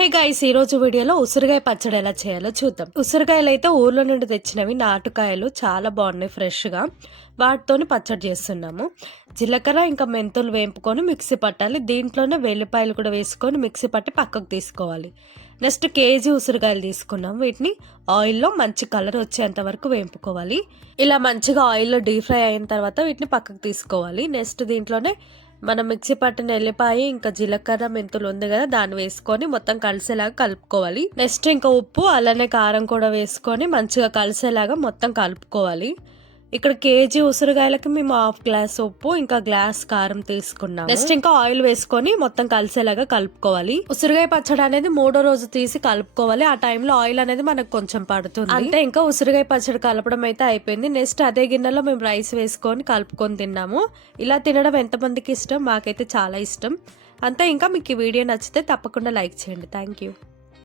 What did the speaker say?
Hey guys, ఈ రోజు వీడియోలో ఉసిరికాయ పచ్చడి ఎలా చేయాలో చూద్దాం. ఉసిరికాయలు అయితే ఊర్లో నుండి తెచ్చినవి నాటుకాయలు చాలా బాగున్నాయి ఫ్రెష్గా. వాటితోని పచ్చడి చేస్తున్నాము. జీలకర్ర ఇంకా మెంతులు వేపుకొని మిక్సీ పట్టాలి. దీంట్లోనే వెల్లిపాయలు కూడా వేసుకొని మిక్సీ పట్టి పక్కకు తీసుకోవాలి. నెక్స్ట్ కేజీ ఉసిరికాయలు తీసుకున్నాం. వీటిని ఆయిల్లో మంచి కలర్ వచ్చేంత వరకు వేపుకోవాలి. ఇలా మంచిగా ఆయిల్లో డీప్ ఫ్రై అయిన తర్వాత వీటిని పక్కకు తీసుకోవాలి. నెక్స్ట్ దీంట్లోనే మనం మిక్సీ పట్టిన ఎల్లిపాయ ఇంకా జీలకర్ర మెంతులు ఉంది కదా, దాన్ని వేసుకొని మొత్తం కలిసేలాగా కలుపుకోవాలి. నెక్స్ట్ ఇంకా ఉప్పు అలానే కారం కూడా వేసుకొని మంచిగా కలిసేలాగా మొత్తం కలుపుకోవాలి. ఇక్కడ కేజీ ఉసిరికాయలకి మేము 1/2 గ్లాస్ ఉప్పు ఇంకా గ్లాస్ కారం తీసుకున్నాం. నెక్స్ట్ ఇంకా ఆయిల్ వేసుకొని మొత్తం కలిసేలాగా కలుపుకోవాలి. ఉసిరికాయ పచ్చడి అనేది 3వ రోజు తీసి కలుపుకోవాలి. ఆ టైంలో ఆయిల్ అనేది మనకు కొంచెం పడుతుంది. అంటే ఇంకా ఉసిరికాయ పచ్చడి కలపడం అయితే అయిపోయింది. నెక్స్ట్ అదే గిన్నెలో మేము రైస్ వేసుకొని కలుపుకొని తిన్నాము. ఇలా తినడం ఎంతమందికి ఇష్టం, మాకైతే చాలా ఇష్టం. అంతే. ఇంకా మీకు ఈ వీడియో నచ్చితే తప్పకుండా లైక్ చేయండి. Thank you.